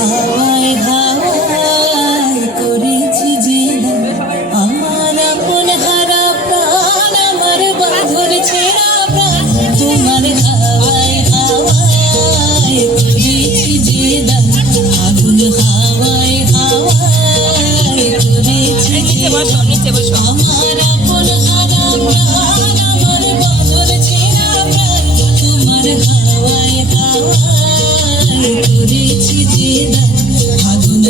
হাওয়ায় হাওয়ায় করেছি যে দান, আমার আপন হারা প্রাণ, আমার বাঁধন ছেঁড়া প্রাণ, তোমার হাওয়ায় হাওয়ায় করেছি যে দান, আগুন হাওয়ায় হাওয়ায় করেছি যে দান, আমার আপন হারা প্রাণ, আমার বাঁধন ছেঁড়া প্রাণ, তোমার হাওয়ায় হাওয়ায় করেছি যে দান, আগুন